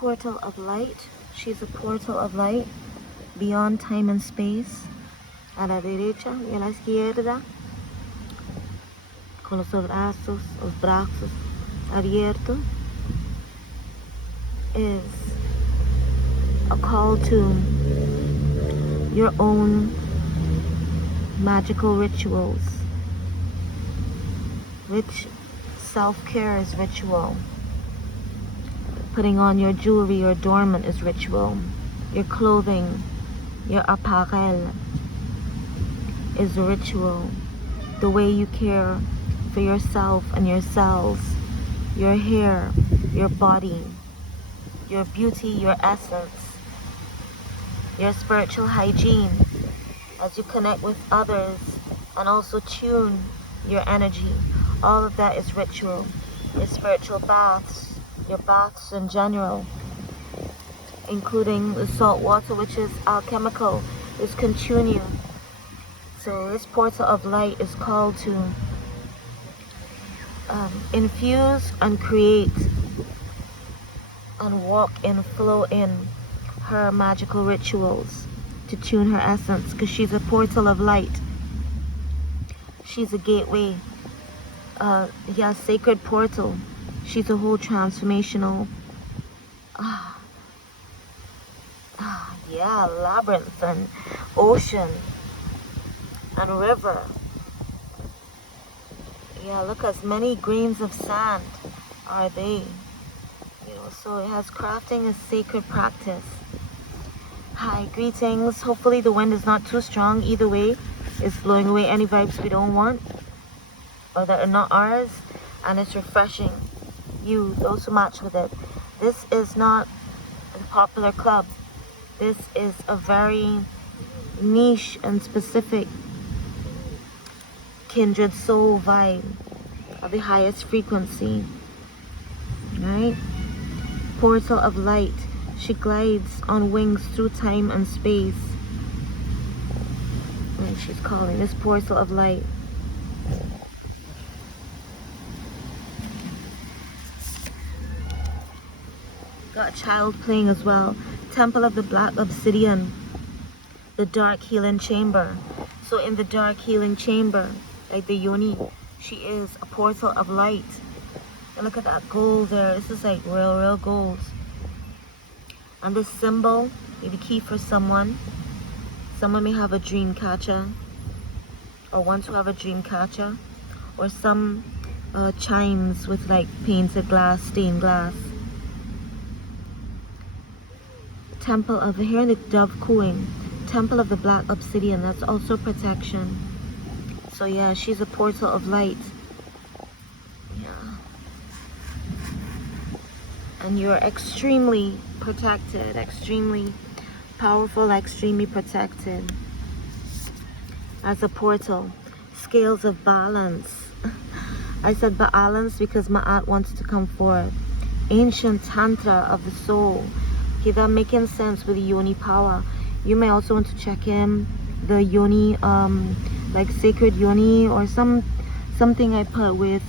portal of light. She's a portal of light beyond time and space. A la derecha y a la izquierda, con los brazos abiertos, is a call to your own magical rituals. Rich self-care is ritual. Putting on your jewelry or adornment is ritual. Your clothing, your apparel is a ritual. The way you care for yourself and your cells, your hair, your body, your beauty, your essence, your spiritual hygiene as you connect with others and also tune your energy. All of that is ritual. Your spiritual baths, your baths in general, including the salt water, which is alchemical, is continue. So this portal of light is called to infuse and create and walk in, flow in her magical rituals to tune her essence, because she's a portal of light. She's a gateway. Sacred portal. She's a whole transformational labyrinth and ocean and river. Yeah, look, as many grains of sand are they. So it has crafting a sacred practice. Hi, greetings. Hopefully the wind is not too strong. Either way, it's blowing away any vibes we don't want or that are not ours, and it's refreshing you, those who match with it. This is not a popular club. This is a very niche and specific kindred soul vibe of the highest frequency, right? Portal of light. She glides on wings through time and space. And she's calling this portal of light. Got a child playing as well. Temple of the Black Obsidian. The dark healing chamber. So in the dark healing chamber, like the yoni, she is a portal of light. And look at that gold there. This is like real gold. And this symbol may be key for someone. Someone may have a dream catcher, or want to have a dream catcher, or some chimes with like painted glass, stained glass. Temple of the Hair and the Dove cooing. Temple of the Black Obsidian. That's also protection. So yeah, she's a portal of light. And you're extremely protected, extremely powerful, extremely protected as a portal. Scales of balance. I said balance because Ma'at wanted to come forth. Ancient Tantra of the soul. Okay, that making sense with the yoni power. You may also want to check in the yoni, like sacred yoni or something I put with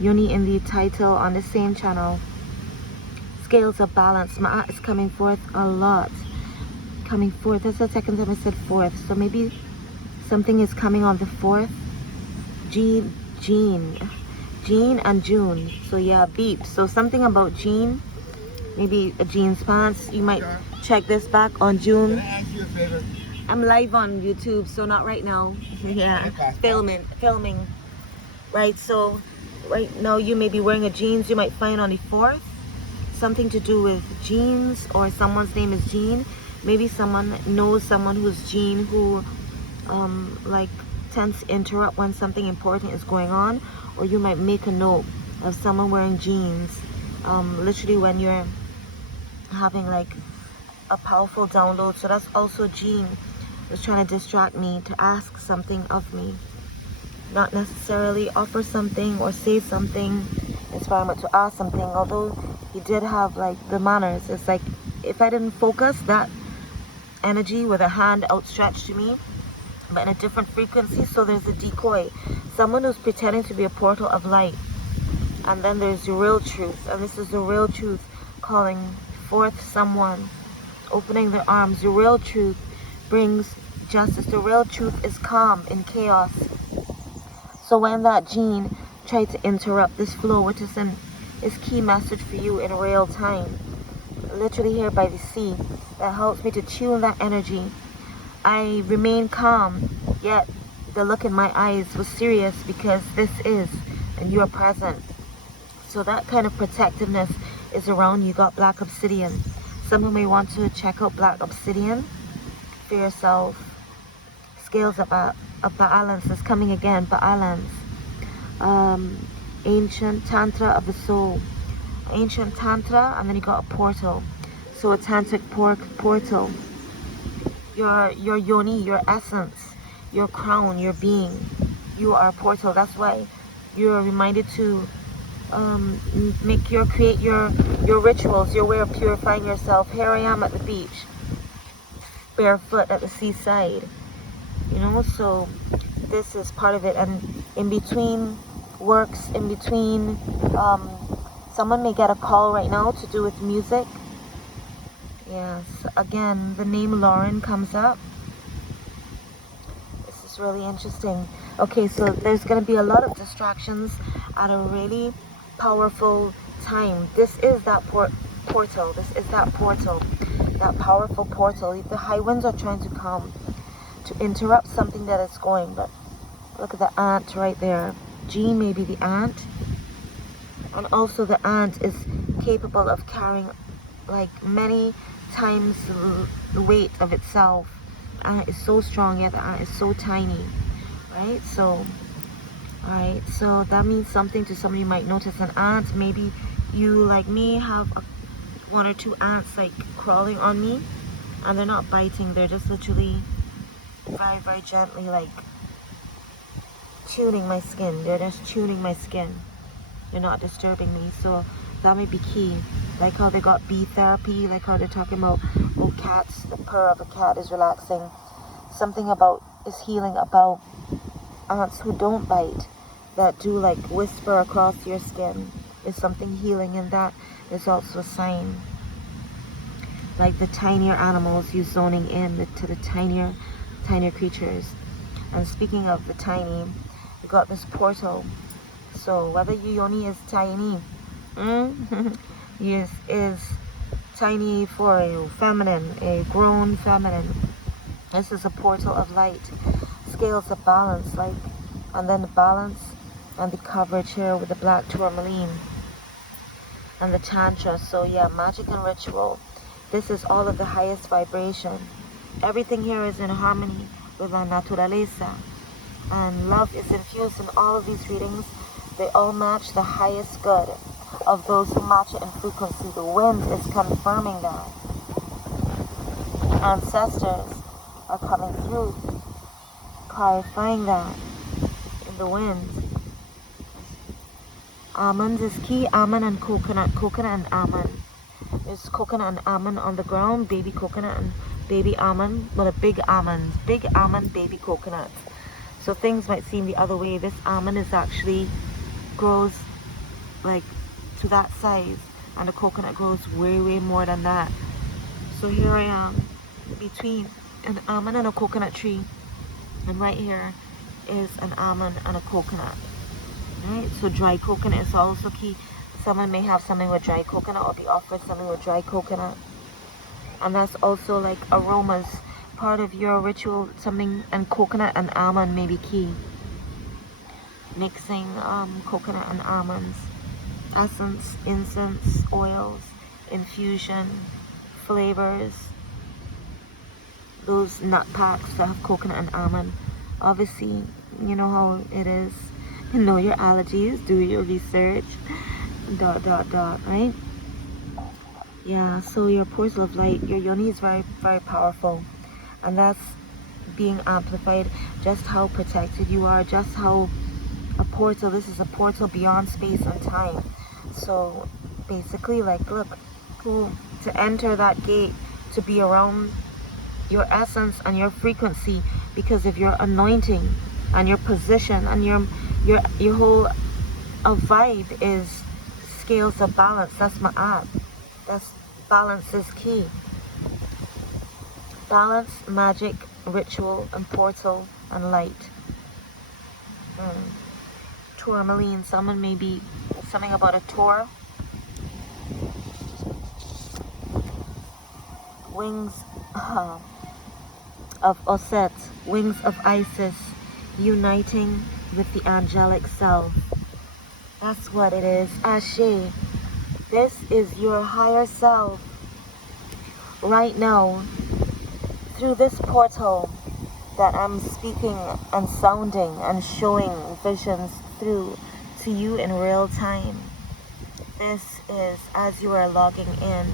yoni in the title on the same channel. Scales of balance. Ma'at is coming forth a lot. Coming forth. That's the second time I said fourth. So maybe something is coming on the 4th. Jean and June. So yeah, beep. So something about Jean. Maybe a jeans pants. You might check this back on June. Can I ask you a favor? I'm live on YouTube, so not right now. Yeah, filming. Right, so right now you may be wearing a jeans you might find on the 4th. Something to do with jeans, or someone's name is Jean. Maybe someone knows someone who's Jean, who like tends to interrupt when something important is going on, or you might make a note of someone wearing jeans literally when you're having like a powerful download. So that's also Jean was trying to distract me to ask something of me, not necessarily offer something or say something inspiring, but to ask something. Although he did have like the manners, it's like if I didn't focus that energy with a hand outstretched to me, but in a different frequency. So there's a decoy, someone who's pretending to be a portal of light, and then there's the real truth, and this is the real truth calling fourth someone opening their arms. The real truth brings justice. The real truth is calm in chaos. So when that gene tried to interrupt this flow, which is key message for you in real time, literally here by the sea, that helps me to tune that energy. I remain calm, yet the look in my eyes was serious because this is, and you are present. So that kind of protectiveness is around. You got black obsidian. Someone may want to check out black obsidian for yourself. Scales of balance is coming again. Balance. Ancient tantra of the soul. Ancient tantra, and then you got a portal. So a tantric portal. Your yoni, your essence, your crown, your being. You are a portal. That's why you're reminded to create your rituals, your way of purifying yourself. Here I am at the beach, barefoot at the seaside, you know, so this is part of it. And in between works, in between, someone may get a call right now to do with music. Yes, again, the name Lauren comes up. This is really interesting. Okay, so there's going to be a lot of distractions at a really powerful time. This is that portal. This is that portal, that powerful portal. The high winds are trying to come to interrupt something that is going. But look at the ant right there. G may be the ant, and also the ant is capable of carrying like many times the weight of itself. The ant is so strong, yet the ant is so tiny, right? So alright, so that means something to somebody. You might notice an ant. Maybe you, like me, have one or two ants like crawling on me, and they're not biting, they're just literally very, very gently like tuning my skin. They're just tuning my skin. They're not disturbing me. So that may be key. Like how they got bee therapy, like how they're talking about, oh, cats, the purr of a cat is relaxing. Something about is healing about ants who don't bite, that do like whisper across your skin. Is something healing, and that is also a sign. Like the tinier animals, you zoning in to the tinier creatures. And speaking of the tiny, you got this portal. So whether your yoni is tiny, is tiny for a feminine, a grown feminine. This is a portal of light. Scales of balance, like, and then the balance and the coverage here with the black tourmaline and the tantra. So yeah, magic and ritual. This is all of the highest vibration. Everything here is in harmony with la naturaleza, and love is infused in all of these readings. They all match the highest good of those who match it in frequency. The wind is confirming that. Ancestors are coming through, clarifying that in the wind. Almonds is key. Almond and coconut and almond. There's coconut and almond on the ground, baby coconut and baby almond, but a big almond, baby coconut. So things might seem the other way. This almond is actually grows like to that size, and the coconut grows way, way more than that. So here I am between an almond and a coconut tree, and right here is an almond and a coconut. Right, so dry coconut is also key. Someone may have something with dry coconut, or be offered something with dry coconut, and that's also like aromas, part of your ritual. Something, and coconut and almond may be key. Mixing coconut and almonds, essence, incense, oils, infusion, flavors. Those nut packs that have coconut and almond. Obviously, you know how it is. Know your allergies, do your research, ... right? Yeah, so your portal of light, your yoni is very, very powerful, and that's being amplified. Just how protected you are, just how a portal, this is a portal beyond space and time. So basically, like, look, cool, to enter that gate, to be around your essence and your frequency because of your anointing and your position, and your whole vibe is scales of balance. That's my app. That's balance is key. Balance, magic, ritual, and portal, and light. Tourmaline, someone maybe something about a tour. Wings of Osset, wings of Isis, uniting with the angelic self. That's what it is. Ashe. This is your higher self. Right now, through this portal that I'm speaking and sounding and showing visions through to you in real time. This is as you are logging in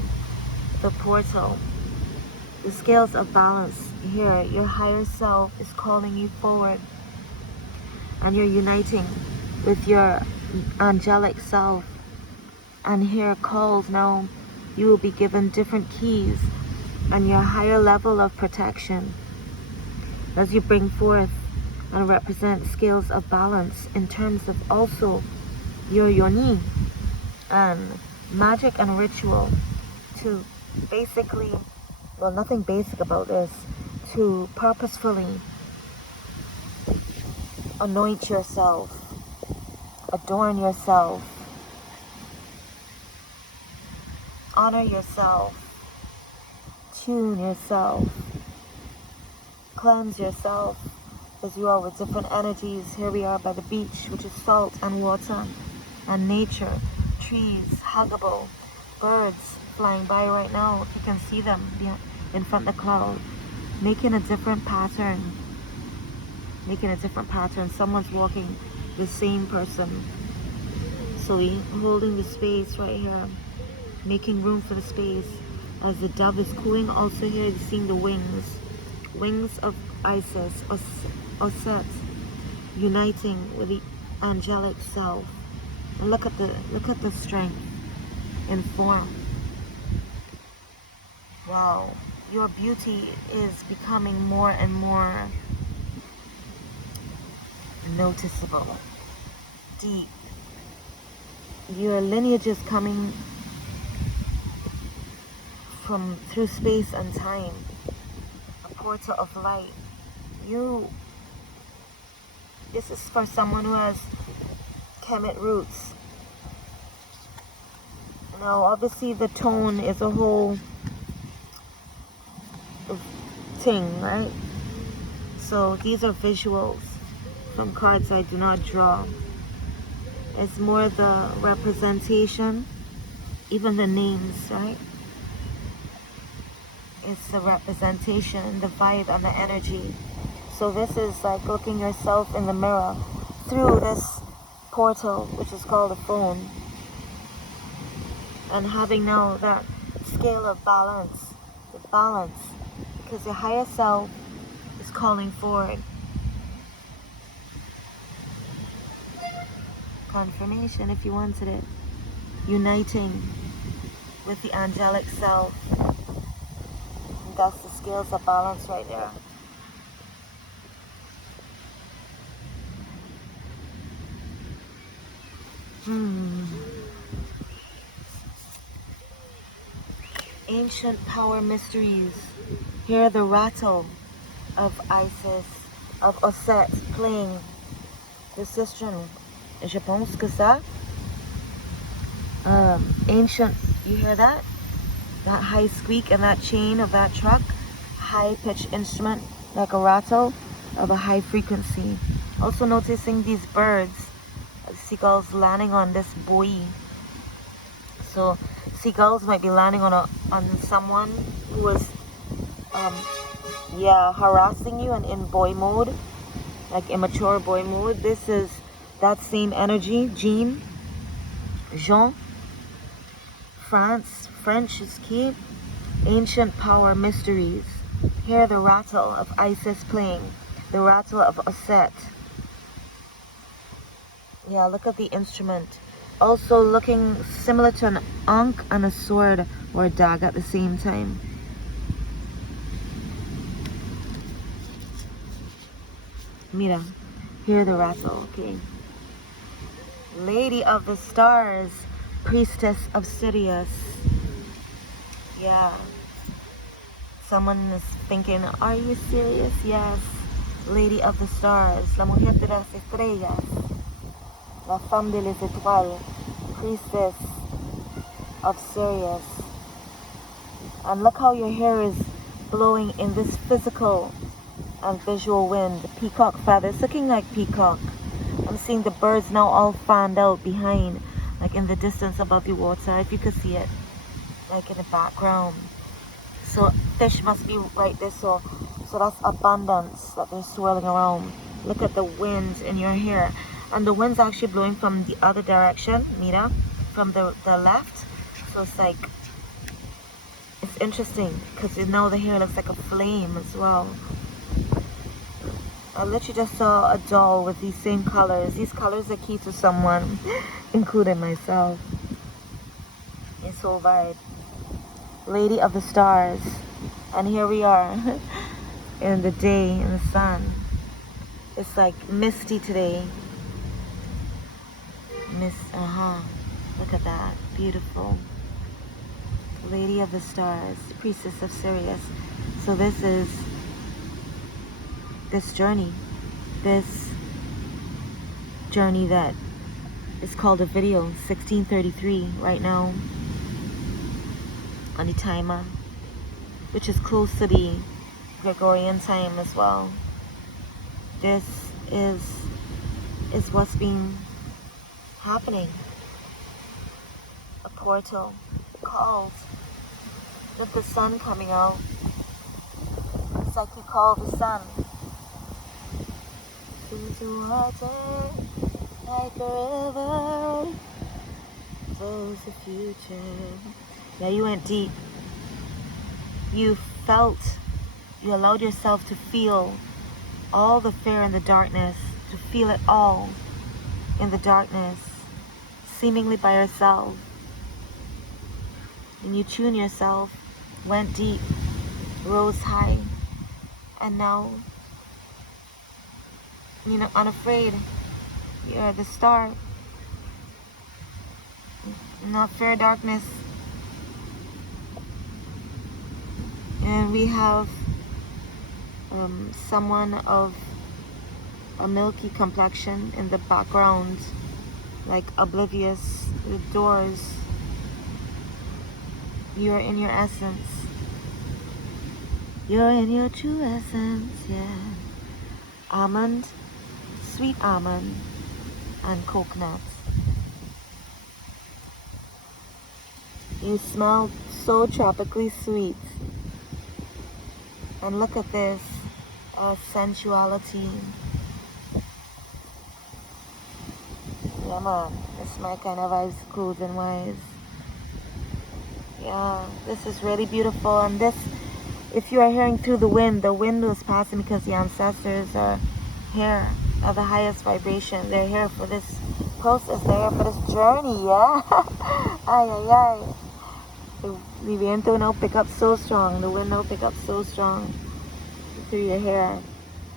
the portal. The scales of balance here. Your higher self is calling you forward. And you're uniting with your angelic self. And here calls now, you will be given different keys and your higher level of protection as you bring forth and represent scales of balance in terms of also your yoni and magic and ritual to basically, well, nothing basic about this, to purposefully anoint yourself, adorn yourself, honor yourself, tune yourself, cleanse yourself as you are with different energies. Here we are by the beach, which is salt and water and nature, trees, huggable, birds flying by right now. If you can see them in front of the cloud, making a different pattern. Someone's walking the same person. So we holding the space right here, making room for the space as the dove is cooing. Also here you're seeing the wings of Isis, Osset, uniting with the angelic self. And look at the strength in form. Wow, your beauty is becoming more and more noticeable, deep. Your lineage is coming from through space and time, a portal of light. This is for someone who has Kemet roots. Now obviously the tone is a whole thing, right? So these are visuals from cards I do not draw. It's more the representation, even the names, right? It's the representation, the vibe and the energy. So this is like looking yourself in the mirror through this portal, which is called a phone, and having now that scale of balance, because your higher self is calling forward. Confirmation if you wanted it. Uniting with the angelic self. And that's the scales of balance right there. Ancient power mysteries. Hear the rattle of Isis, of Osset playing the sistrum. Je pense que ça. Ancient, you hear that? That high squeak and that chain of that truck. High pitched instrument, like a rattle of a high frequency. Also noticing these birds, seagulls landing on this buoy. So seagulls might be landing on someone who is harassing you and in boy mode, like immature boy mode. This is that same energy. Jean, French is key. Ancient power mysteries. Hear the rattle of Isis playing, the rattle of Osset. Yeah, look at the instrument. Also looking similar to an ankh and a sword or a dagger at the same time. Mira, hear the rattle, okay. Lady of the Stars, Priestess of Sirius. Yeah. Someone is thinking, are you serious? Yes. Lady of the stars, la mujer de las estrellas, la femme de les étoiles, priestess of Sirius. And look how your hair is blowing in this physical and visual wind. The peacock feathers, looking like peacock. I'm seeing the birds now all fanned out behind, like in the distance above the water, if you could see it, like in the background. So fish must be right there, so that's abundance that they're swirling around. Look at the winds in your hair. And the wind's actually blowing from the other direction, Mira, from the left. So it's like, it's interesting, because you know the hair looks like a flame as well. I literally just saw a doll with these same colors. These colors are key to someone, including myself. It's so vibe. Lady of the stars. And here we are in the day, in the sun. It's like misty today. Look at that. Beautiful. Lady of the stars, priestess of Sirius. So this is this journey that is called a video, 1633 right now on the timer, which is close to the Gregorian time as well. This is what's been happening. A portal called with the sun coming out. It's like you call the sun into water like a river flows the future. Yeah, you went deep. You felt, you allowed yourself to feel all the fear in the darkness, to feel it all in the darkness, seemingly by yourself. And you tune yourself, went deep, rose high, and now, you know, unafraid. You're the star. Not fear darkness. And we have someone of a milky complexion in the background, like oblivious with doors. You're in your essence. You're in your true essence, yeah. Almond, sweet almond, and coconut. You smell so tropically sweet. And look at this, sensuality. Yeah man, this is my kind of vibes, clothing wise. Yeah, this is really beautiful. And this, if you are hearing through the wind was passing because the ancestors are here at the highest vibration. They're here for this process, they're here for this journey, yeah? Ay, ay, ay. The viento now pick up so strong, the wind now pick up so strong through your hair.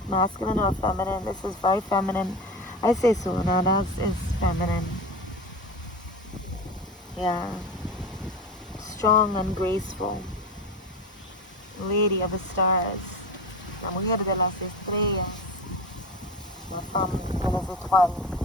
Masculine or feminine, this is very feminine. I say so, now that's feminine. Yeah. Strong and graceful. Lady of the stars. La mujer de las estrellas. La femme de las étoiles.